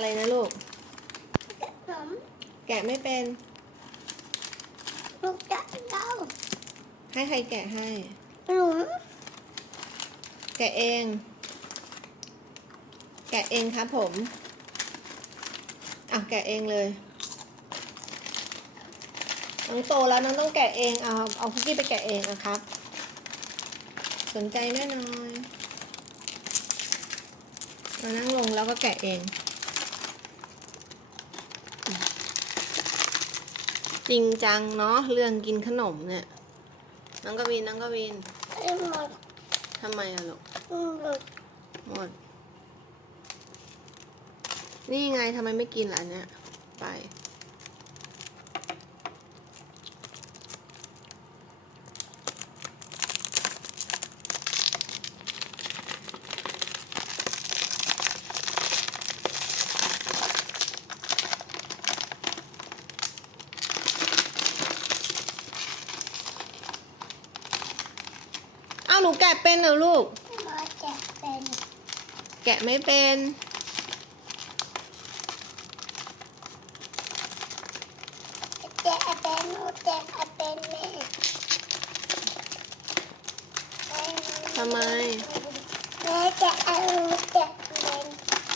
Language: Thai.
อะไรนะลูกขนมแกะไม่เป็น ลูกจะเล่าให้ใครแกะให้ หนูแกะเอง แกะเองครับผมอะแกะเองเลยน้องโตแล้วน้องต้องแกะเองเอาเอาคุกกี้ไปแกะเองอะครับ สนใจแน่นอนมานั่งลงแล้วก็แกะเอง จริงจังเนาะเรื่องกินขนมเนี่ย น้องกวินน้องกวินหมดทำไมอะลูกหลุดหมด นี่ไงทำไมไม่กินล่ะอันเนี้ยไป หนูแกะเป็นเหรอลูกมาจะเป็นแกะไม่เป็นจะเป็นหนูจะเป็นแม่ทำไม